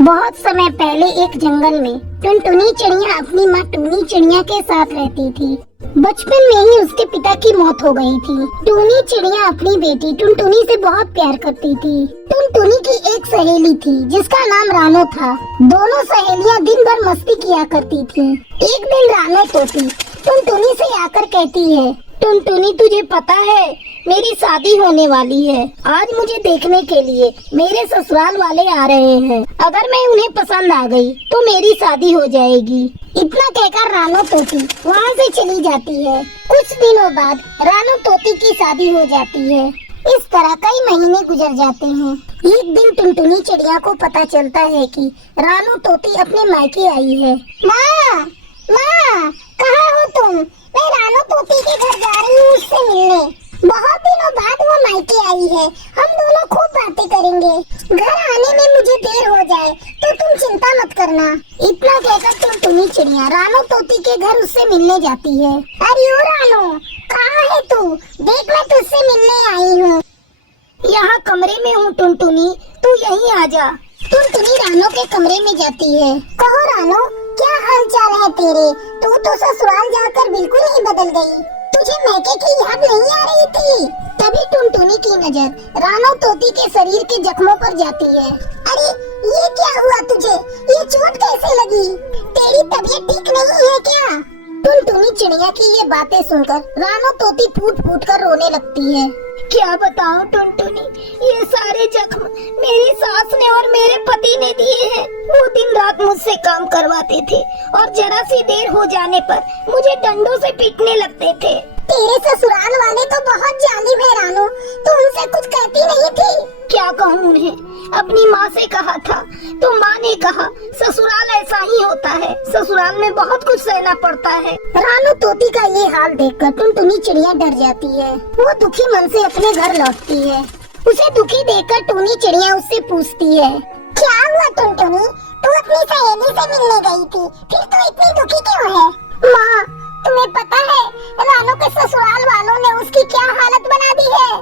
बहुत समय पहले एक जंगल में टुनटुनी चिड़िया अपनी माँ टूनी चिड़िया के साथ रहती थी। बचपन में ही उसके पिता की मौत हो गई थी। टूनी चिड़िया अपनी बेटी टुनटुनी से बहुत प्यार करती थी। टुनटुनी की एक सहेली थी जिसका नाम रानो था। दोनों सहेलियां दिन भर मस्ती किया करती थी। एक दिन रानो तोती टुनटुनी से आकर कहती है, टुनटुनी तुझे पता है मेरी शादी होने वाली है। आज मुझे देखने के लिए मेरे ससुराल वाले आ रहे हैं। अगर मैं उन्हें पसंद आ गई तो मेरी शादी हो जाएगी। इतना कहकर रानो तोती वहाँ से चली जाती है। कुछ दिनों बाद रानो तोती की शादी हो जाती है। इस तरह कई महीने गुजर जाते हैं। एक दिन टुनटुनी चिड़िया को पता चलता है कि रानो तोती अपने मायके आई है। माँ, माँ, कहाँ हो तुम? मैं रानो तोती के घर जा रही हूँ उससे मिलने। बहुत दिनों बाद वो मायके आई है। हम दोनों खूब बातें करेंगे। घर आने में मुझे देर हो जाए तो तुम चिंता मत करना। इतना कहकर टुनटुनी चिड़िया रानो तोती के घर उससे मिलने जाती है। अरे ओ रानो, कहाँ है तू? देख मैं तुझसे मिलने आई हूँ। यहाँ कमरे में हूँ टुनटुनी, तू यहीं आ जा। टुनटुनी रानो के कमरे में जाती है। कहो रानो, क्या हाल चाल है तेरे? तू तो ससुराल जाकर बिल्कुल ही बदल गई। तुझे मैके की याद नहीं आ रही थी? तभी टुनटुनी की नजर रानो तोती के शरीर के जख्मों पर जाती है। अरे ये क्या हुआ तुझे? ये चोट कैसे लगी? तेरी तबीयत ठीक नहीं है क्या? टुनटुनी चिड़िया की ये बातें सुनकर रानो तोती फूट फूट कर रोने लगती है। क्या बताऊं टुनटुनी, ये सारे जख्म मेरी सास ने और मेरे पति ने दिए हैं। वो दिन रात मुझसे काम करवाते थे और जरा सी देर हो जाने पर मुझे डंडों से पीटने लगते थे। तेरे ससुराल वाले तो बहुत जालिम है रानो, तू उनसे कुछ कहती नहीं थी? क्या कहूँ उन्हें? अपनी माँ से कहा था तो माँ ने कहा ससुराल ऐसा ही होता है, ससुराल में बहुत कुछ सहना पड़ता है। रानो तोती का ये हाल देखकर टुनटुनी चिड़िया डर जाती है। वो दुखी मन से अपने घर लौटती है। उसे दुखी देखकर टूनी चिड़िया उससे पूछती है, क्या हुआ टुनटुनी? तू अपनी सहेली से मिलने गई थी, फिर तू इतनी दुखी क्यों है? माँ, तुम्हें पता है रानो के ससुराल वालों ने उसकी क्या हालत बना दी है?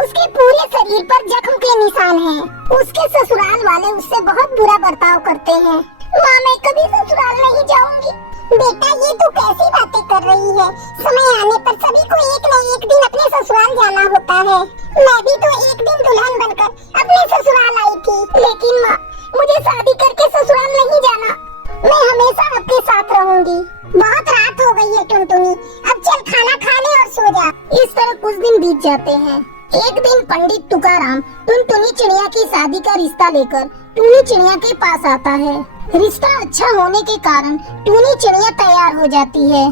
उसके पूरे शरीर पर जख्म के निशान हैं। उसके ससुराल वाले उससे बहुत बुरा बर्ताव करते हैं। माँ, मैं कभी ससुराल नहीं जाऊंगी। बेटा, ये तू कैसी बातें कर रही है? समय आने पर सभी को एक न एक दिन अपने ससुराल जाना होता है। मैं भी तो एक दिन दुल्हन बनकर अपने ससुराल आई थी। लेकिन माँ, मुझे शादी करके ससुराल नहीं जाना। मैं हमेशा आपके साथ रहूंगी। बहुत रात हो गई है टुनटुनी, अब चल खाना खा ले और सो जा। इस तरह कुछ दिन बीत जाते हैं। एक दिन पंडित तुकाराम टुनटुनी चिड़िया की शादी का रिश्ता लेकर टूनी चिड़िया के पास आता है। रिश्ता अच्छा होने के कारण टूनी चिड़िया तैयार हो जाती है।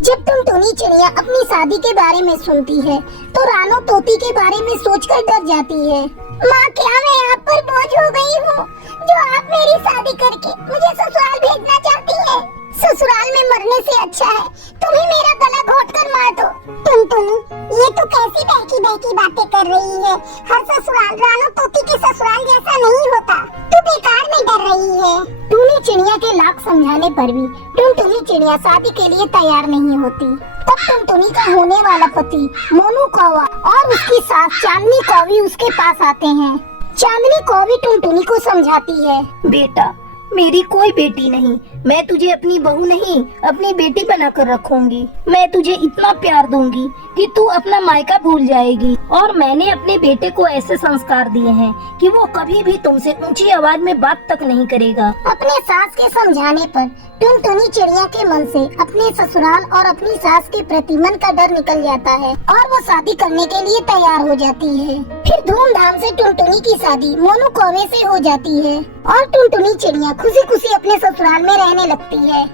जब टुनटुनी चिड़िया अपनी शादी के बारे में सुनती है तो रानो तोती के बारे में सोचकर डर जाती है। माँ, क्या मैं आप पर बोझ हो गई हूँ जो आप मेरी शादी करके मुझे ससुराल भेजना चाहती है? ससुराल में मरने से अच्छा है तुम्हें मेरा गला घोट कर मार दो। टुनटुनी, ये तो कैसी बहकी बहकी बातें कर रही है? हर ससुराल रानो तोती के ससुराल जैसा नहीं होता। तू बेकार में डर रही है। टूनी चिड़िया के लाख समझाने पर भी टुनटुनी चिड़िया शादी के लिए तैयार नहीं होती। तब टुनटुनी का होने वाला पति मोनू कौवा और उसकी सास चांदनी कौवी उसके पास आते हैं। चांदनी कौवी टुनटुनी को समझाती है, बेटा, मेरी कोई बेटी नहीं, मैं तुझे अपनी बहू नहीं अपनी बेटी बनाकर रखूंगी। मैं तुझे इतना प्यार दूंगी कि तू अपना मायका भूल जाएगी। और मैंने अपने बेटे को ऐसे संस्कार दिए हैं कि वो कभी भी तुमसे ऊंची आवाज में बात तक नहीं करेगा। अपने सास के समझाने पर टुनटुनी चिड़िया के मन से अपने ससुराल और अपनी सास के प्रति मन का डर निकल जाता है और वो शादी करने के लिए तैयार हो जाती है। फिर धूमधाम से टुनटुनी की शादी मोनू कौवे से हो जाती है और टुनटुनी चिड़िया खुशी खुशी अपने ससुराल में रहने लगती है।